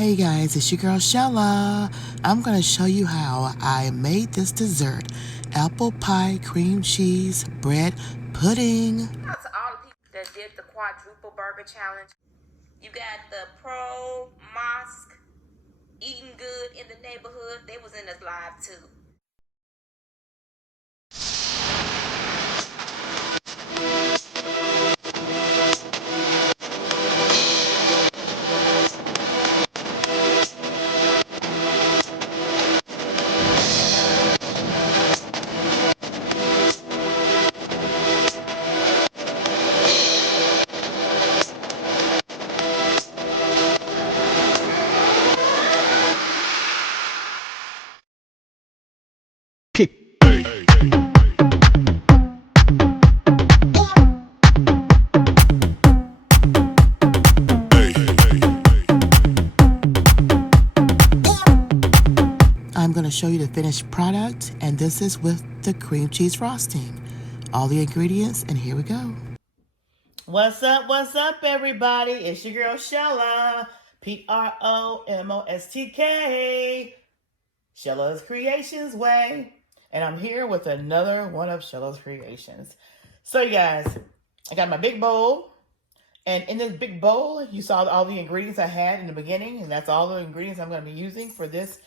Hey guys, it's your girl Shella. I'm going to show you how I made this dessert, apple pie cream cheese bread pudding. Out to all the people that did the quadruple burger challenge. You got the PromoSTK eating good in the neighborhood. They was in this live too. I'm going to show you the finished product, and this is with the cream cheese frosting. All the ingredients, and here we go. What's up, everybody? It's your girl Shella, PromoSTK, Shella's Creations Way, and I'm here with another one of Shella's Creations. So, you guys, I got my big bowl, and in this big bowl, you saw all the ingredients I had in the beginning, and that's all the ingredients I'm going to be using for this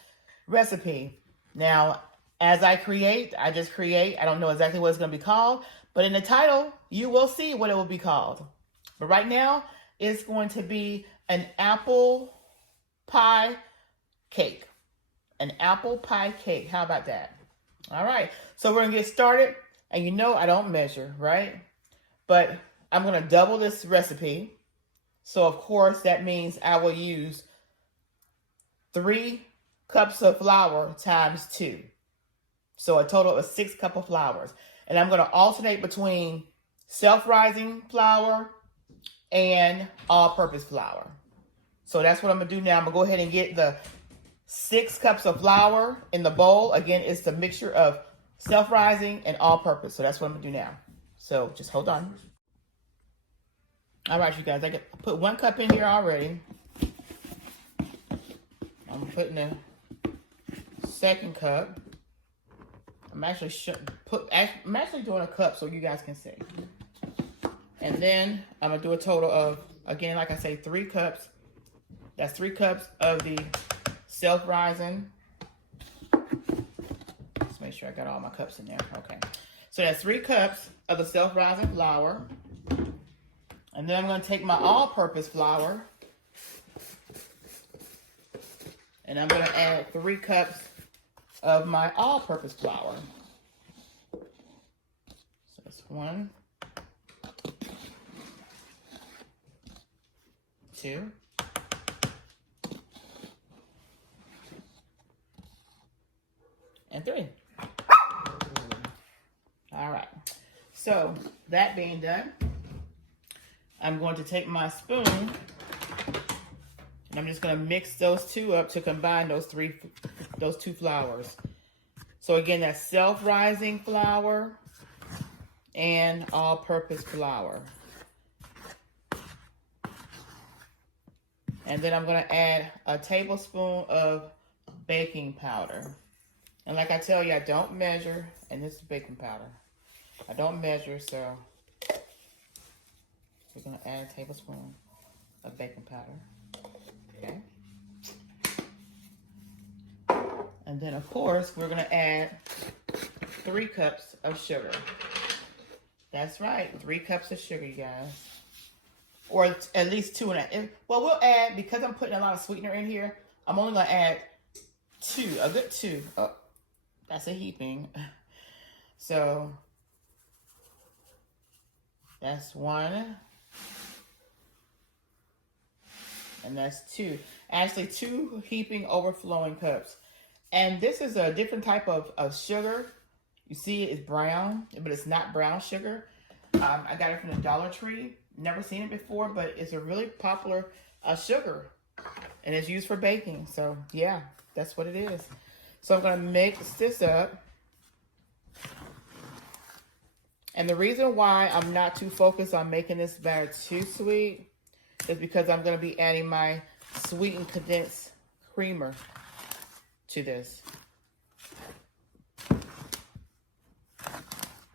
recipe. Now, as I just create. I don't know exactly what it's going to be called, but in the title, you will see what it will be called. But right now, it's going to be an apple pie cake. An apple pie cake. How about that? All right. So we're going to get started. And you know I don't measure, right? But I'm going to double this recipe. So, of course, that means I will use 3 cups of flour times 2. So a total of 6 cups of flour. And I'm going to alternate between self-rising flour and all-purpose flour. So that's what I'm going to do now. I'm going to go ahead and get the 6 cups of flour in the bowl. Again, it's the mixture of self-rising and all-purpose. So that's what I'm going to do now. So just hold on. All right, you guys. I put 1 cup in here already. I'm putting the 2nd cup. I'm actually doing a cup so you guys can see. And then I'm going to do a total of, again, like I say, 3 cups. That's 3 cups of the self-rising. Let's make sure I got all my cups in there. Okay. So that's 3 cups of the self-rising flour. And then I'm going to take my all-purpose flour. And I'm going to add 3 cups of my all-purpose flour. So that's 1, 2, and 3. All right. So that being done, I'm going to take my spoon and I'm just going to mix those 2 up to combine those 2 flours. So again, that's self-rising flour and all-purpose flour. And then I'm going to add a tablespoon of baking powder. And like I tell you, I don't measure, and this is baking powder. I don't measure, so we're going to add a tablespoon of baking powder. Okay. And then, of course, we're going to add 3 cups of sugar. That's right, 3 cups of sugar, you guys. Or at least 2.5. Well, we'll add, because I'm putting a lot of sweetener in here, I'm only going to add 2, a good 2. Oh, that's a heaping. So, that's 1. And that's 2. Actually, 2 heaping overflowing cups. And this is a different type of sugar. You see it's brown, but it's not brown sugar. I got it from the Dollar Tree. Never seen it before, but it's a really popular sugar. And it's used for baking. So, yeah, that's what it is. So, I'm going to mix this up. And the reason why I'm not too focused on making this batter too sweet is because I'm going to be adding my sweetened condensed creamer to this.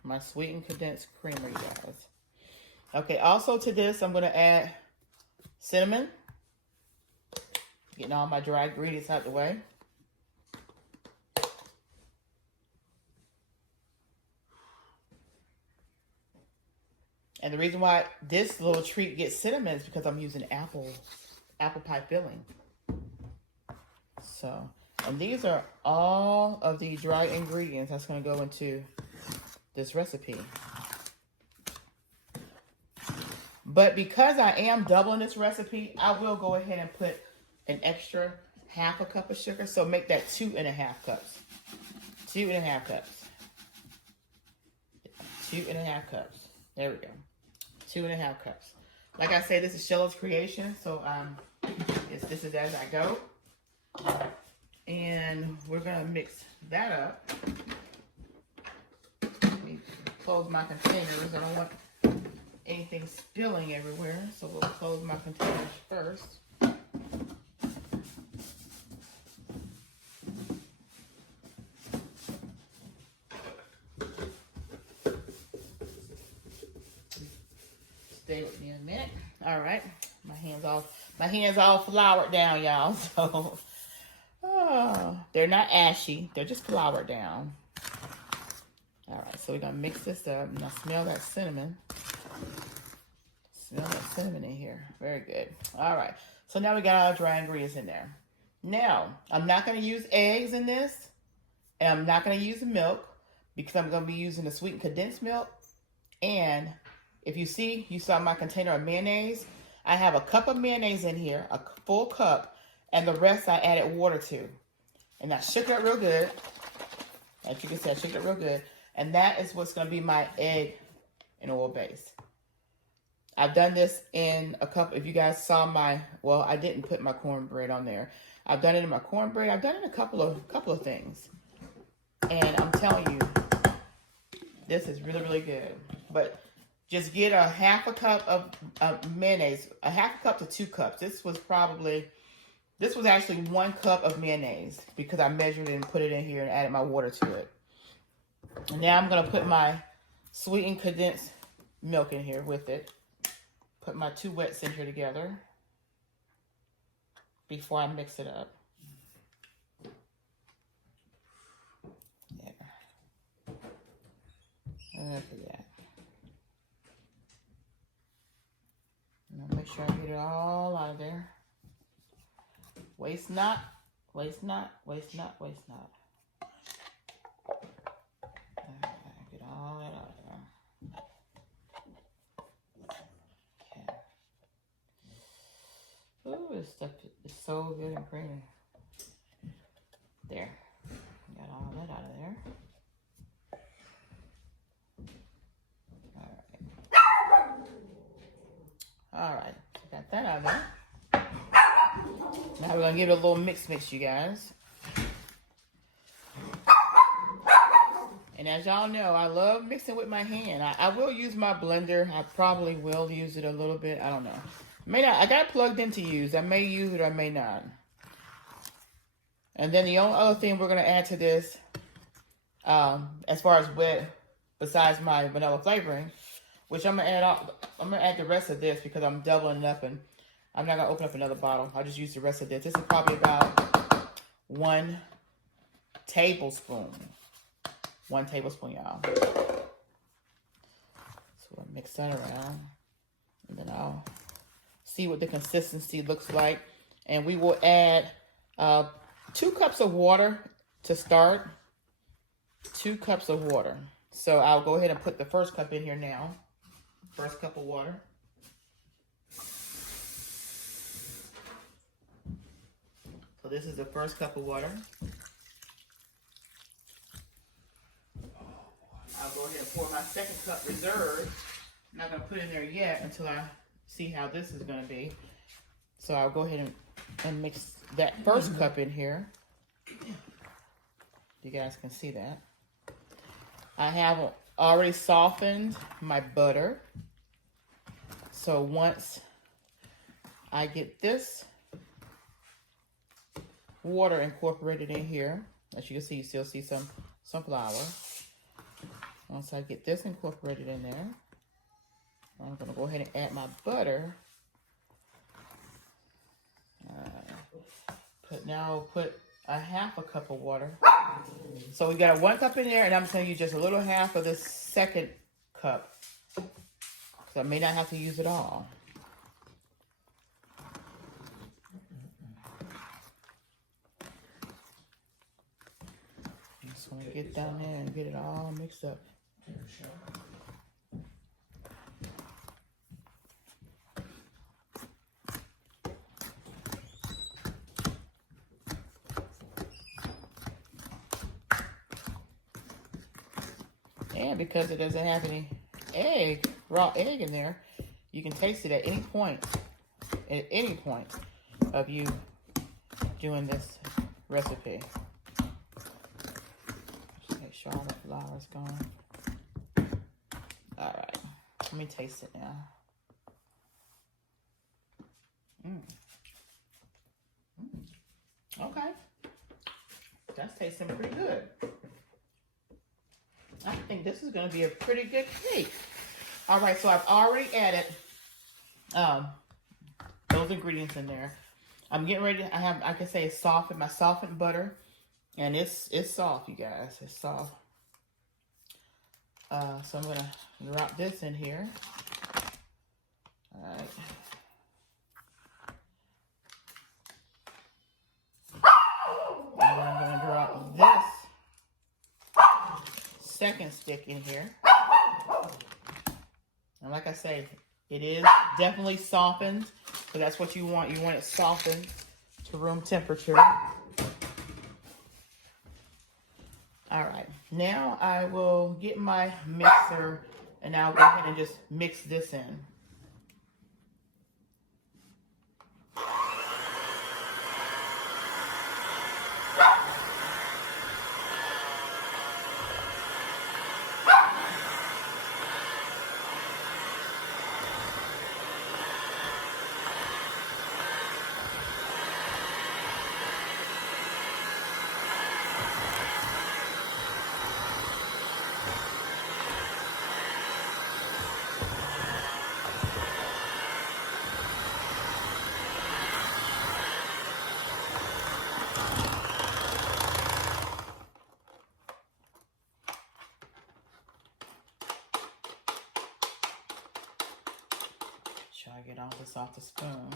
My sweetened condensed creamer, you guys. Okay, also to this, I'm going to add cinnamon. Getting all my dry ingredients out the way. And the reason why this little treat gets cinnamon is because I'm using apple pie filling. So, and these are all of the dry ingredients that's going to go into this recipe. But because I am doubling this recipe, I will go ahead and put an extra half a cup of sugar. So make that 2.5 cups. 2.5 cups. 2.5 cups. There we go. 2.5 cups. Like I say, this is Shella's creation. So this is as I go. And we're going to mix that up. Let me close my containers. I don't want anything spilling everywhere. So we'll close my containers first. Stay with me a minute. All right, my hands all floured down, y'all. So, they're not ashy. They're just floured down. All right, so we're gonna mix this up. Now smell that cinnamon. Smell that cinnamon in here. Very good. All right, so now we got our dry ingredients in there. Now I'm not gonna use eggs in this, and I'm not gonna use milk because I'm gonna be using the sweetened condensed milk. And if you saw my container of mayonnaise. I have a cup of mayonnaise in here, a full cup, and the rest I added water to. And I shook it up real good. As you can see, I shook it up real good. And that is what's going to be my egg and oil base. I've done this in a couple, if you guys saw well, I didn't put my cornbread on there. I've done it in my cornbread. I've done it in a couple of things. And I'm telling you, this is really, really good. But just get a half a cup of mayonnaise, a half a cup to 2 cups. This was actually 1 cup of mayonnaise because I measured it and put it in here and added my water to it. And now I'm going to put my sweetened condensed milk in here with it. Put my 2 wets in here together before I mix it up. Yeah. Look at that. Make sure I get it all out of there. Waste not, waste not, waste not, waste not. Get all that out of there. Okay. Ooh, this stuff is so good and creamy. There. Got all that out of there. All right, got that out of there. Now we're gonna give it a little mix, you guys. And as y'all know, I love mixing with my hand. I will use my blender. I probably will use it a little bit. I don't know. May not. I got it plugged in to use. I may use it or I may not. And then the only other thing we're gonna add to this, as far as wet, besides my vanilla flavoring, which I'm gonna add the rest of this because I'm doubling it up and I'm not gonna open up another bottle. I'll just use the rest of this. This is probably about 1 tablespoon. 1 tablespoon, y'all. So we'll mix that around. And then I'll see what the consistency looks like. And we will add 2 cups of water to start. 2 cups of water. So I'll go ahead and put the first cup in here now. First cup of water. So this is the first cup of water. I'll go ahead and pour my second cup reserve. I'm not going to put it in there yet until I see how this is going to be. So I'll go ahead and mix that first cup in here. You guys can see that. I have already softened my butter. So once I get this water incorporated in here. As you can see, you still see some flour. Once I get this incorporated in there, I'm going to go ahead and add my butter. Put a half a cup of water. So we got 1 cup in there, and I'm going to use just a little half of this second cup. So I may not have to use it all. Just want to get down there and get it all mixed up. And because it doesn't have any raw egg in there, you can taste it at any point of you doing this recipe. Just make sure all the flour is gone. All right, let me taste it now. Okay, that's tasting pretty good. I think this is going to be a pretty good cake. All right, so I've already added those ingredients in there. I'm getting ready. I can say it's my softened butter, and it's soft, you guys. It's soft. So I'm gonna drop this in here. All right. And I'm gonna drop this second stick in here. And like I say, it is definitely softened, so that's what you want. You want it softened to room temperature. All right, now I will get my mixer and I'll go ahead and just mix this in. Try to get all this off the spoon.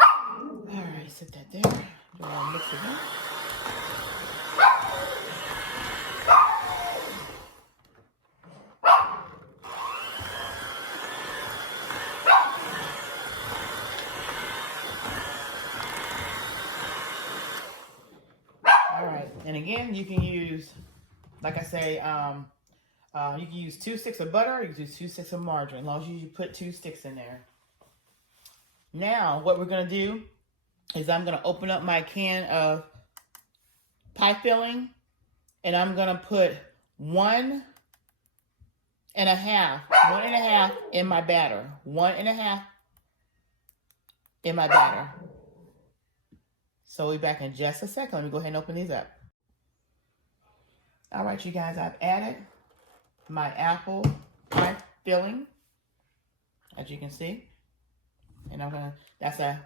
All right, set that there. Do I mix it in? All right, and again, you can use, like I say, you can use 2 sticks of butter, or you can use 2 sticks of margarine, as long as you put 2 sticks in there. Now, what we're going to do is I'm going to open up my can of pie filling, and I'm going to put 1 1.5 in my batter. 1.5 in my batter. So we'll be back in just a second. Let me go ahead and open these up. All right, you guys, I've added my apple pie filling, as you can see. And that's a 1.5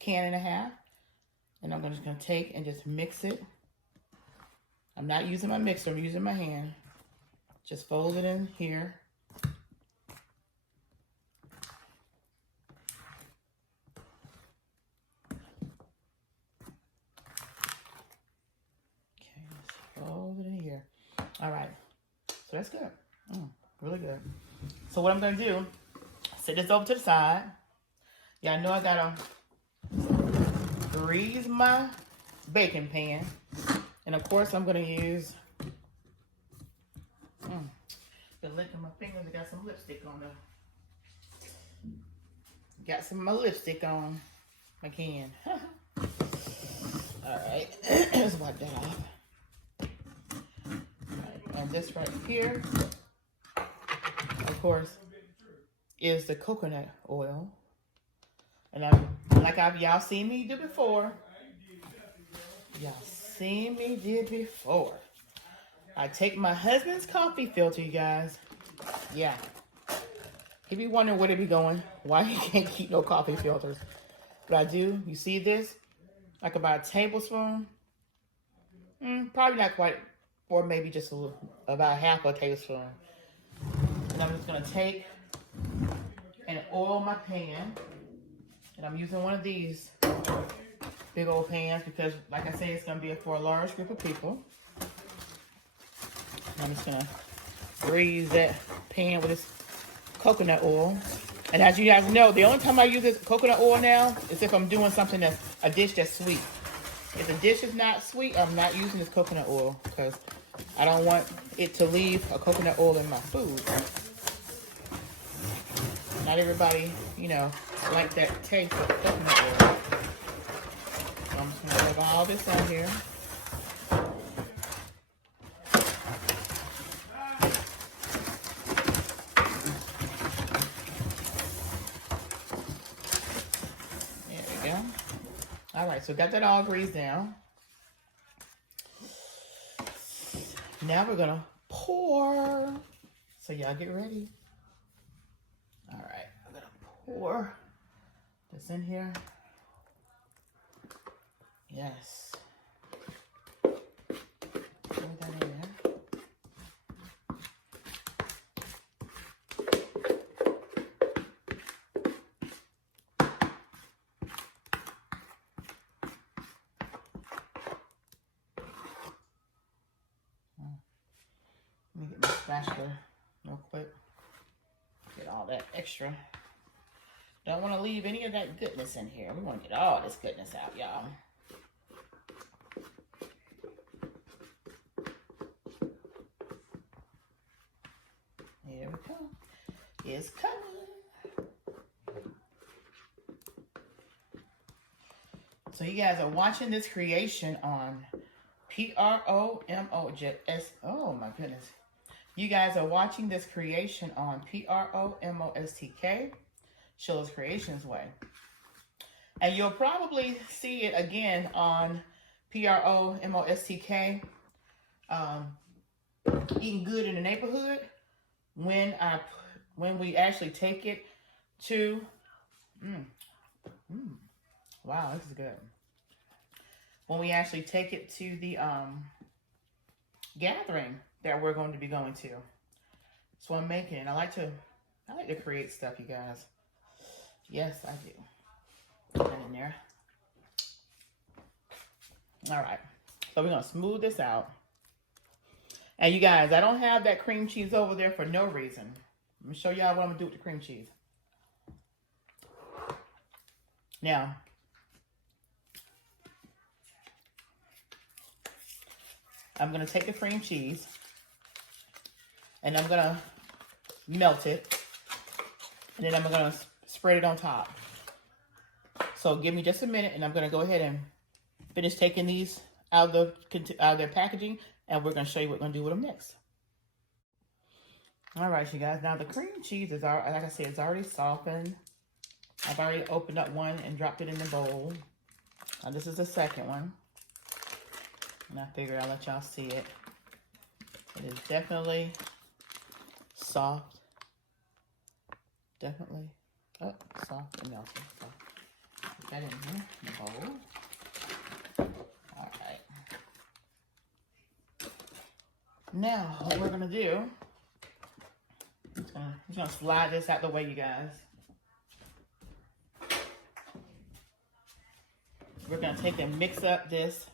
cans. And I'm just gonna take and just mix it. I'm not using my mixer, I'm using my hand. Just fold it in here. Okay, let's fold it in here. All right, so that's good. Really good. So what I'm gonna do, set this over to the side. Y'all know I gotta grease my baking pan. And of course I'm gonna use the lick of my fingers. I got some lipstick on there. Got some of my lipstick on my can. Alright, let's wipe that off. Right. And this right here, of course, is the coconut oil. And I'm like y'all seen me do before. Y'all seen me did before. I take my husband's coffee filter, you guys. Yeah. He be wondering where they be going, why he can't keep no coffee filters. But I do. You see this? Like about a tablespoon. Probably not quite, or maybe just about half a tablespoon. And I'm just gonna take and oil my pan. And I'm using one of these big old pans because, like I say, it's gonna be for a large group of people. I'm just gonna grease that pan with this coconut oil. And as you guys know, the only time I use this coconut oil now is if I'm doing something that's a dish that's sweet. If the dish is not sweet, I'm not using this coconut oil because I don't want it to leave a coconut oil in my food. Not everybody, you know, like that taste of coconut oil. So I'm just going to rub all this on here. There we go. All right, so got that all greased down. Now we're going to pour. So y'all get ready. All right, I'm going to pour this in here. Yes. Pour that in there. Let me get my spatula real quick. Get all that extra. Don't want to leave any of that goodness in here. We want to get all this goodness out, y'all. Here we go. It's coming. So you guys are watching this creation on PromoSTK. Oh my goodness. You guys are watching this creation on PromoSTK, Sheila's Creations Way. And you'll probably see it again on PromoSTK, Eating Good in the Neighborhood, when we actually take it to, wow, this is good. When we actually take it to the gathering that we're going to be going to. So I'm making. I like to create stuff, you guys. Yes, I do. Put that in there. All right. So we're gonna smooth this out. And you guys, I don't have that cream cheese over there for no reason. Let me show y'all what I'm gonna do with the cream cheese. Now, I'm gonna take the cream cheese and I'm gonna melt it, and then I'm gonna spread it on top. So give me just a minute, and I'm gonna go ahead and finish taking these out of their packaging, and we're gonna show you what we're gonna do with them next. All right, you guys. Now the cream cheese is already, like I said, it's already softened. I've already opened up one and dropped it in the bowl. Now this is the second one, and I figured I'll let y'all see it. It is definitely soft. Definitely. Oh, soft and melted. So put that in here, in the bowl. All right. Now, what we're gonna do, I'm just gonna slide this out the way, you guys. We're gonna take and mix up this.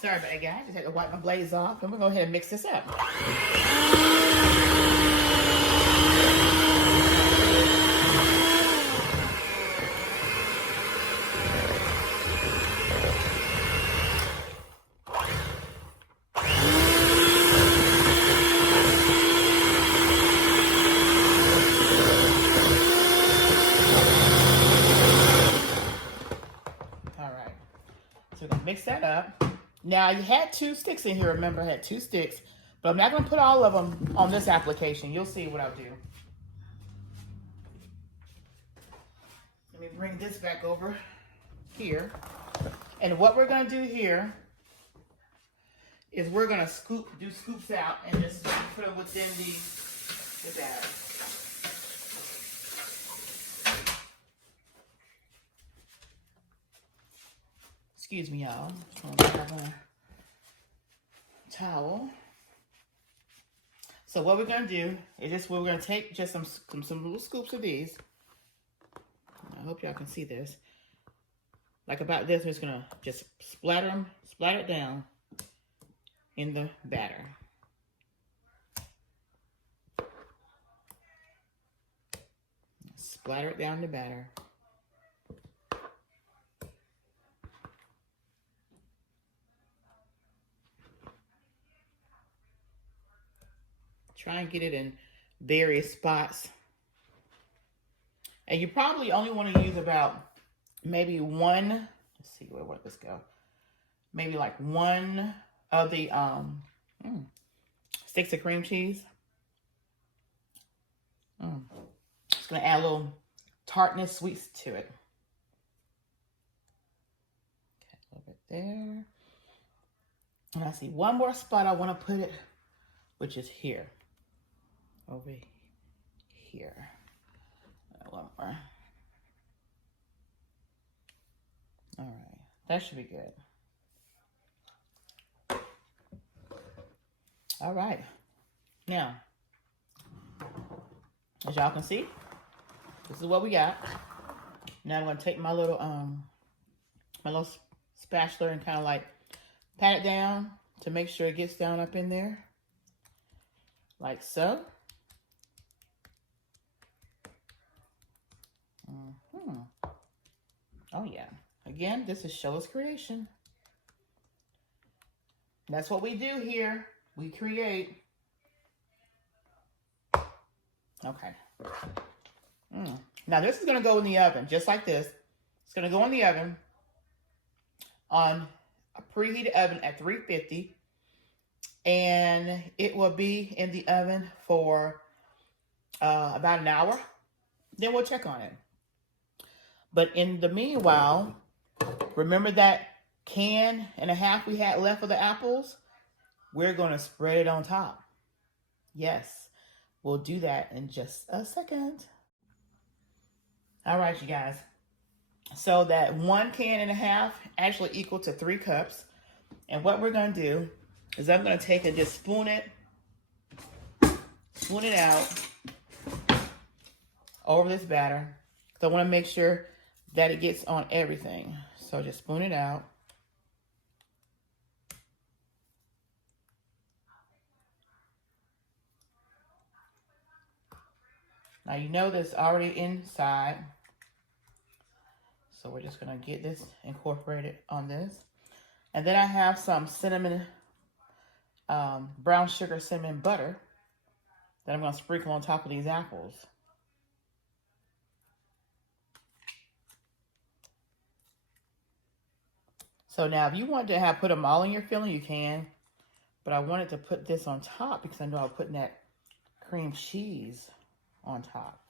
Sorry about that, guys. Just had to wipe my blades off, and we're going to go ahead and mix this up. mix that up. Now, you had 2 sticks in here. Remember, I had 2 sticks. But I'm not going to put all of them on this application. You'll see what I'll do. Let me bring this back over here. And what we're going to do here is we're going to do scoops out and just put them within the batter. Excuse me, y'all. I'm going to grab a towel. So what we're going to do is just we're going to take just some little scoops of these. I hope y'all can see this. Like about this, we're just going to just splatter it down in the batter. Splatter it down in the batter. Try and get it in various spots. And you probably only want to use about maybe one, let's see, where this go? Maybe like one of the sticks of cream cheese. It's going to add a little tartness, sweets to it. Okay, a little bit there. And I see one more spot I want to put it, which is here. Over here. One more. All right, that should be good. All right, now, as y'all can see, this is what we got. Now I'm gonna take my little spatula and kind of like pat it down to make sure it gets down up in there, like so. Oh yeah. Again, this is Shella's creation. That's what we do here. We create. Okay. Now this is going to go in the oven, just like this. It's going to go in the oven on a preheated oven at 350. And it will be in the oven for about an hour. Then we'll check on it. But in the meanwhile, remember that can and a half we had left of the apples? We're going to spread it on top. Yes, we'll do that in just a second. All right, you guys. So that 1 can and a half actually equal to 3 cups. And what we're going to do is I'm going to take and just spoon it out over this batter. So I want to make sure that it gets on everything. So just spoon it out. Now you know this already inside. So we're just going to get this incorporated on this. And then I have some cinnamon, brown sugar cinnamon butter that I'm going to sprinkle on top of these apples. So now if you want to put them all in your filling, you can. But I wanted to put this on top because I know I'm putting that cream cheese on top.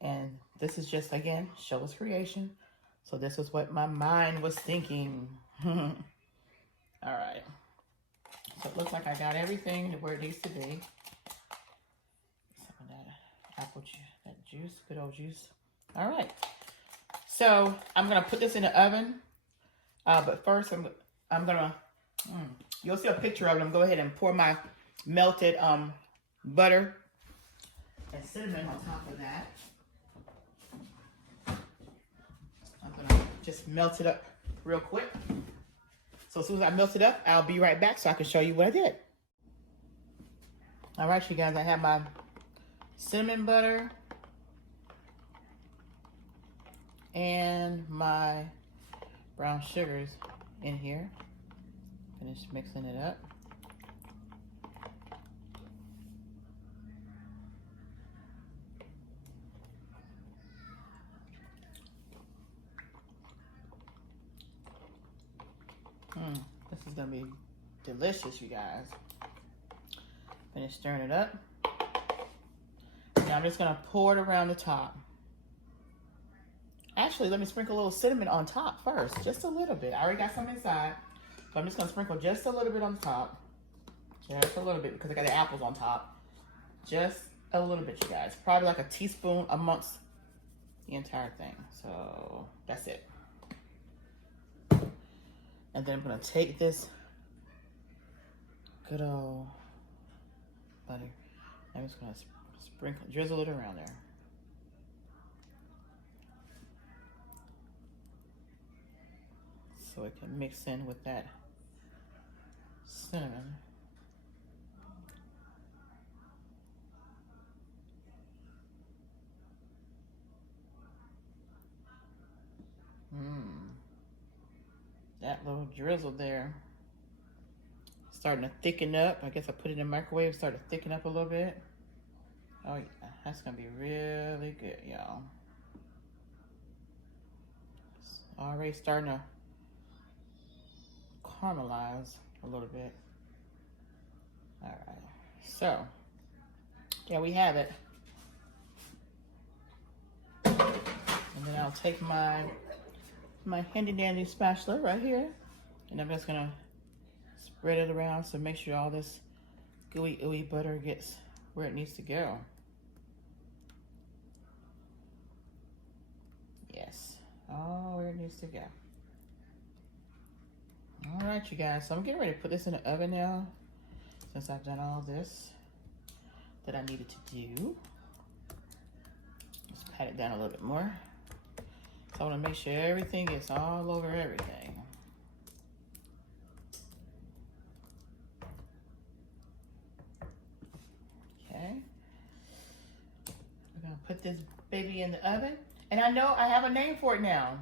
And this is just, again, Shella's creation. So this is what my mind was thinking. All right. So it looks like I got everything to where it needs to be. Some of that apple juice, that juice, good old juice. All right. So I'm going to put this in the oven. But first, I'm gonna, you'll see a picture of it. I'm going to go ahead and pour my melted butter and cinnamon on top of that. I'm going to just melt it up real quick. So as soon as I melt it up, I'll be right back so I can show you what I did. All right, you guys, I have my cinnamon butter and my brown sugars in here. Finish mixing it up. is gonna be delicious, you guys. Finish stirring it up. Now I'm just gonna pour it around the top. Actually, let me sprinkle a little cinnamon on top first, just a little bit. I already got some inside, but I'm just gonna sprinkle just a little bit on the top. Just a little bit because I got the apples on top. Just a little bit, you guys. Probably like a teaspoon amongst the entire thing. So that's it. And then I'm gonna take this good old butter. I'm just gonna sprinkle, drizzle it around there. So it can mix in with that cinnamon. That little drizzle there starting to thicken up. I guess I put it in the microwave, started to thicken up a little bit. Oh yeah, that's gonna be really good, y'all. It's already starting to caramelize a little bit. All right, so yeah, we have it. And then I'll take my handy dandy spatula right here, and I'm just gonna spread it around to make sure all this gooey ooey butter gets where it needs to go. Yes, all where it needs to go. All right, you guys, so I'm getting ready to put this in the oven now, since I've done all this that I needed to do. Let's pat it down a little bit more. So I want to make sure everything gets all over everything. Okay. We're going to put this baby in the oven. And I know I have a name for it now.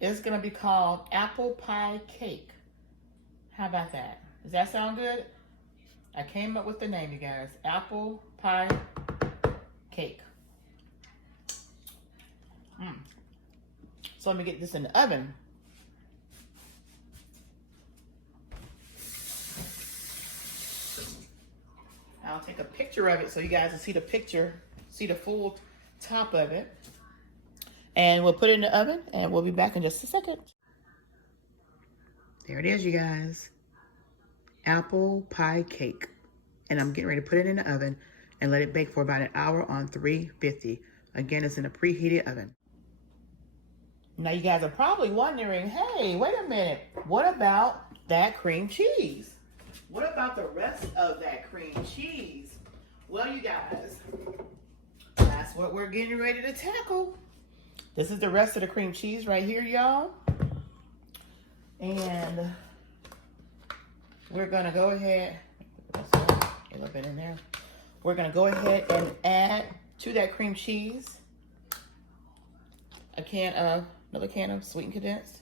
It's going to be called apple pie cake. How about that? Does that sound good? I came up with the name, you guys. Apple pie cake. So let me get this in the oven. I'll take a picture of it so you guys can see the picture, see the full top of it. And we'll put it in the oven and we'll be back in just a second. There it is, you guys. Apple pie cake. And I'm getting ready to put it in the oven and let it bake for about an hour on 350. Again, it's in a preheated oven. Now you guys are probably wondering, hey, wait a minute. What about that cream cheese? What about the rest of that cream cheese? Well, you guys, that's what we're getting ready to tackle. This is the rest of the cream cheese right here, y'all. And we're gonna go ahead, a little bit in there. We're gonna go ahead and add to that cream cheese another can of sweetened condensed.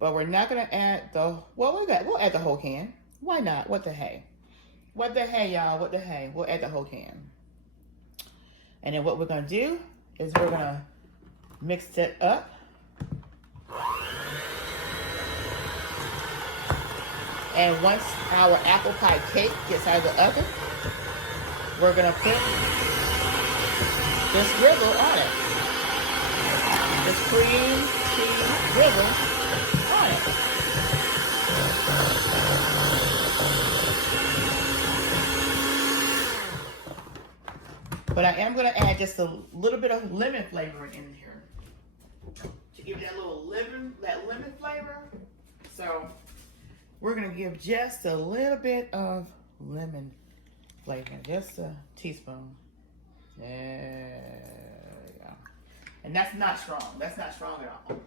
But we're not gonna add we'll add the whole can. Why not? What the hey? What the hey, y'all? What the hey? We'll add the whole can. And then what we're gonna do is we're gonna mix it up. And once our apple pie cake gets out of the oven, we're gonna put this drizzle on it. This cream cheese drizzle on it. But I am gonna add just a little bit of lemon flavor in here to give it that lemon flavor. So we're gonna give just a little bit of lemon flavor, just a teaspoon. There you go. And that's not strong. That's not strong at all.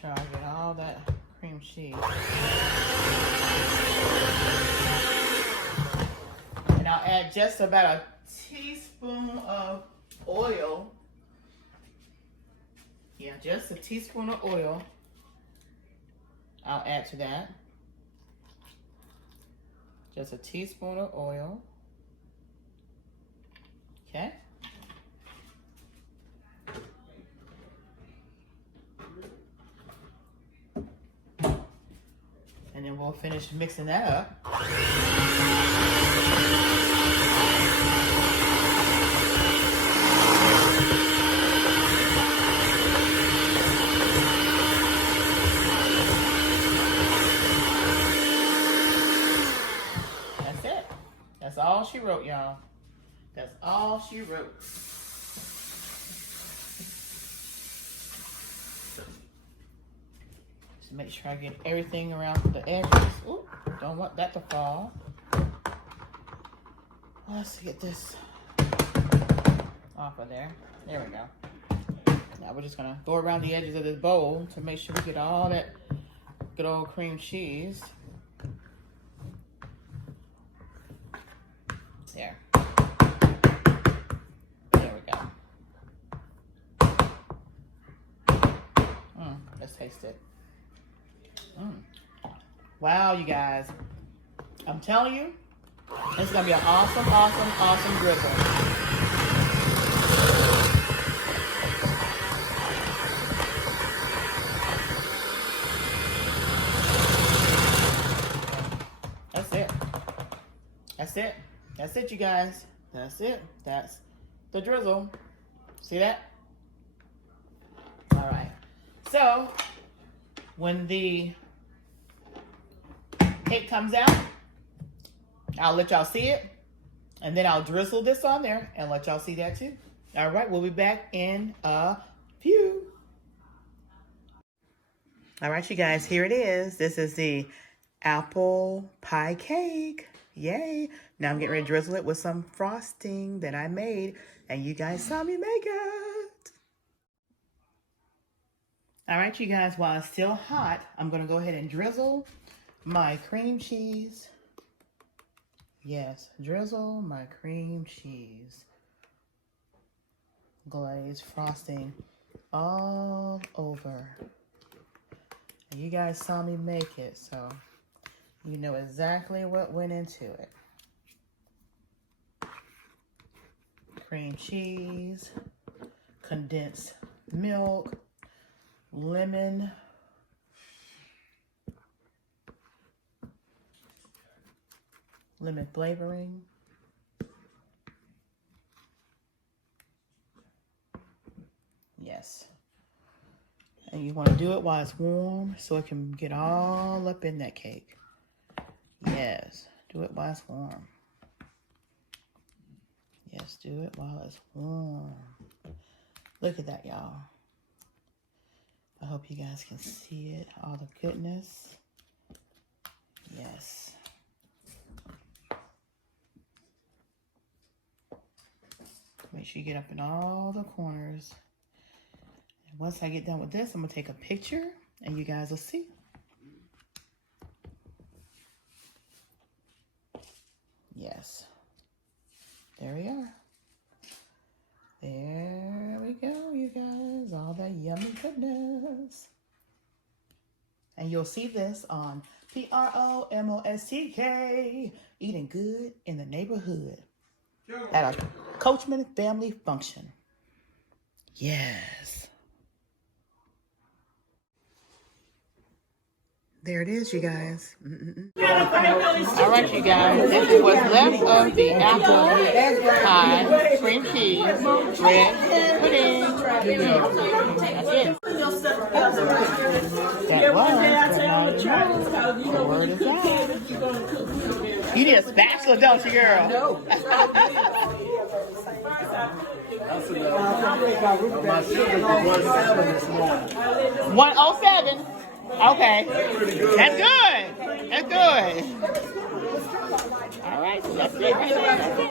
sure I get all that cream cheese. And I'll add just about a teaspoon of oil. Yeah, just a teaspoon of oil. I'll add to that. Just a teaspoon of oil. Okay. And then we'll finish mixing that up. That's it. That's all she wrote, y'all. That's all she wrote. Just make sure I get everything around the edges. Ooh, don't want that to fall. Let's get this off of there. There we go. Now we're just gonna go around the edges of this bowl to make sure we get all that good old cream cheese. There. There we go. Let's taste it. Wow, you guys. I'm telling you, it's gonna be an awesome, awesome, awesome drizzle. That's it. That's it. That's it, you guys. That's it. That's the drizzle. See that? All right. So, when the cake comes out, I'll let y'all see it. And then I'll drizzle this on there and let y'all see that too. All right, we'll be back in a few. All right, you guys, here it is. This is the apple pie cake. Yay. Now I'm getting ready to drizzle it with some frosting that I made. And you guys saw me make it. All right, you guys, while it's still hot, I'm going to go ahead and drizzle my cream cheese. Yes, drizzle my cream cheese. Glaze frosting all over. And you guys saw me make it, so you know exactly what went into it. Cream cheese, condensed milk, lemon, lemon flavoring, yes. And you want to do it while it's warm so it can get all up in that cake. Yes, do it while it's warm. Yes, do it while it's warm. Look at that, y'all. I hope you guys can see it, all the goodness. Yes. Make sure you get up in all the corners. And once I get done with this, I'm going to take a picture and you guys will see. Yes. There we are. There we go, you guys. All that yummy goodness. And you'll see this on PromoSTK, eating good in the neighborhood at a Coachman family function. Yes. There it is, you guys. All right, you guys. This is what's left of the apple pie, cream cheese, bread, pudding. That's it. That was, the word is out. You need a spatula, don't you, girl? No. My sugar was 107 this morning. 107. Okay. That's good. That's good. All right. That's it right there.